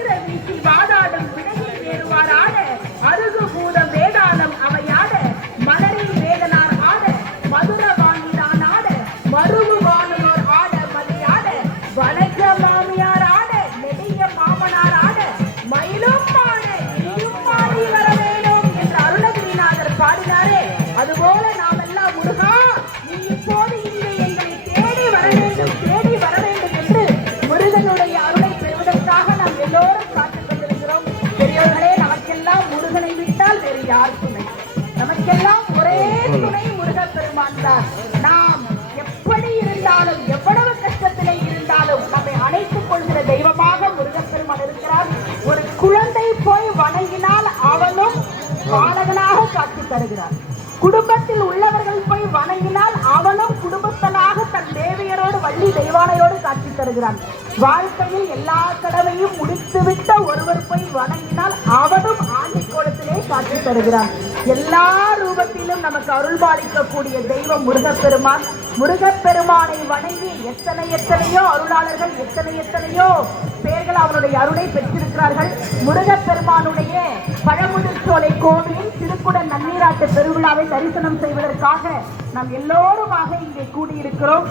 வஜிர வீசி வாதாடும் வினையில் ஏறுவாராட அருகு பூதம் வேதாளம் அவையாட மலரில் வேதனார் ஆட மதுர வாங்கினான் ஆட மருவு வாணியோர் ஆட மதையாட வணக்க மாமியார் ஆட நெடிய மாமனார் ஆட மயிலும் மாட இனியும் மாறி வர வேணும் என்று அருணகிரிநாதர் பாடினாரே, அதுபோல நாம் எல்லாம் முருகா நீ இப்போது இங்கே எங்களை தேடி வர வேண்டும் என்று முருகனுடைய அருளை பெறுவதற்காக நாம் எல்லோரும் காத்துக் கொண்டிருக்கிறோம். பெரியவர்களே, நமக்கெல்லாம் முருகனை விட்டால் வேறு யார் துணை? நமக்கெல்லாம் ஒரே துணை முருகப்பெருமான் தான். நாம் எப்படி இருந்தாலும் எவ்வளவு கஷ்டத்திலே இருந்தாலும் நம்மை அணைத்துக் கொள்கிற தெய்வமாக முருகப்பெருமான் இருக்கிறார். ஒரு குழந்தை போய் வணங்கினால் அவனும் பாலகனாக காட்சி தருகிறார். குடும்பத்தில் உள்ளவர்கள் போய் வணங்கினால் அவனும் குடும்பத்தனாக தன் தேவையரோடு வள்ளி தெய்வானையோடு காட்சி தருகிறான். வாழ்க்கையில் எல்லா கடமையும் முடித்துவிட்ட ஒருவர் போய் வணங்கினால் அவனும் ஆண்டி கோலத்திலே காட்சி தருகிறான். எல்லா ரூபத்திலும் நமக்கு அருள்பாலிக்கக்கூடிய தெய்வம் முருகப்பெருமான். முருகப்பெருமானை வணங்கி எத்தனையோ அருளாளர்கள் எத்தனையோ பேர்கள் அவனுடைய அருளை பெற்றிருக்கிறார்கள். முருகப்பெருமானுடைய பழமுதிர்ச்சோலை கோவிலில் திருக்குட நன்னீராட்டு பெருவிழாவை தரிசனம் செய்வதற்காக நாம் எல்லோருமாக இங்கே கூடியிருக்கிறோம்.